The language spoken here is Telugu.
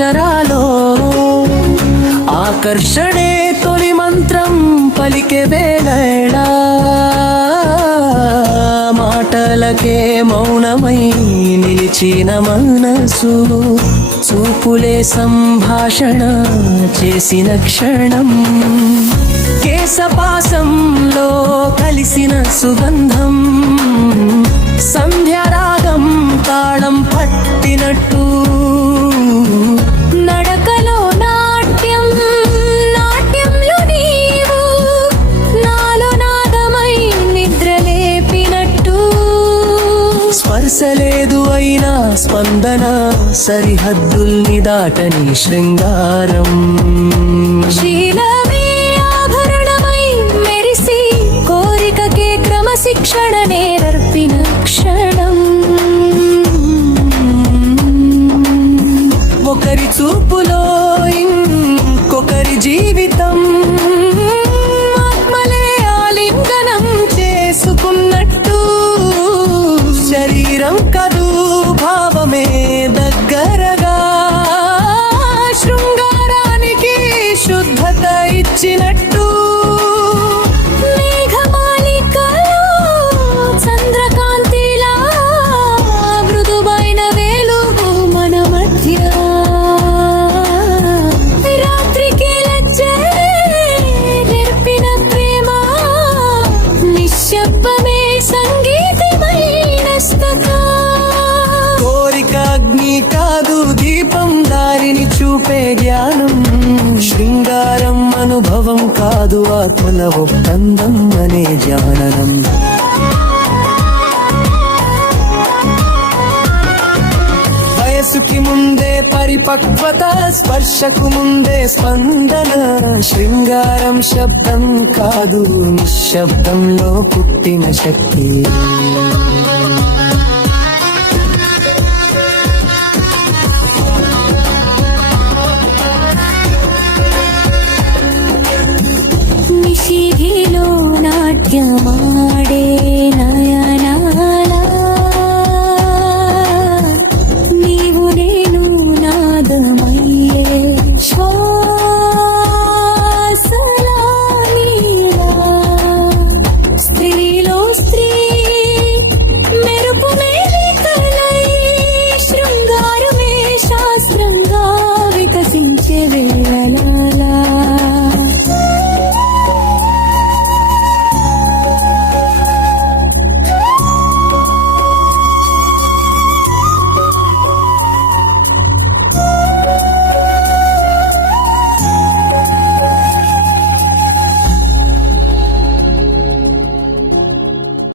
అక్షరాలో ఆకర్షణే తొలి మంత్రం పలికే వేళ మాటలకే మౌనమై నిలిచిన మనసు చూపులే సంభాషణ చేసిన క్షణం కేశపాసంలో కలిసిన సుగంధం సంధ్యారాగం తాళం పట్టినట్టు నడకలో నాట్యం నాట్యంలో నీవు నాలో నాదమై నిద్రలేపినట్టు స్పర్శ లేదు అయినా స్పందన సరిహద్దుల్ని దాటని శృంగారం శీలమే ఆభరణమై మెరిసి కోరికకే క్రమశిక్షణ నేర్పిన క్షణం ఒకరి చూపులో ఇంకొకరి జీవితం ఆత్మలే ఆలింగనం చేసుకున్నట్టు శరీరం కదు భావమే దగ్గరగా శృంగారానికి శుద్ధత ఇచ్చినట్టు మేఘమాలికలో చంద్రకాంతిలా మృదువైన వెలుగు మన మధ్య రాత్రికి లజ్జలే నేర్పిన ప్రేమ నిశ్శబ్దమే సంగీతమైన స్తకా కోరిక అగ్ని కాదు దీపం దారిని చూపే జ్ఞానం శృంగారం అనుభవం కాదు ఆత్మల ఒప్పందం అనే జాననం వయసుకి ముందే పరిపక్వత స్పర్శకు ముందే స్పందన శృంగారం శబ్దం కాదు నిశ్శబ్దంలో పుట్టిన శక్తి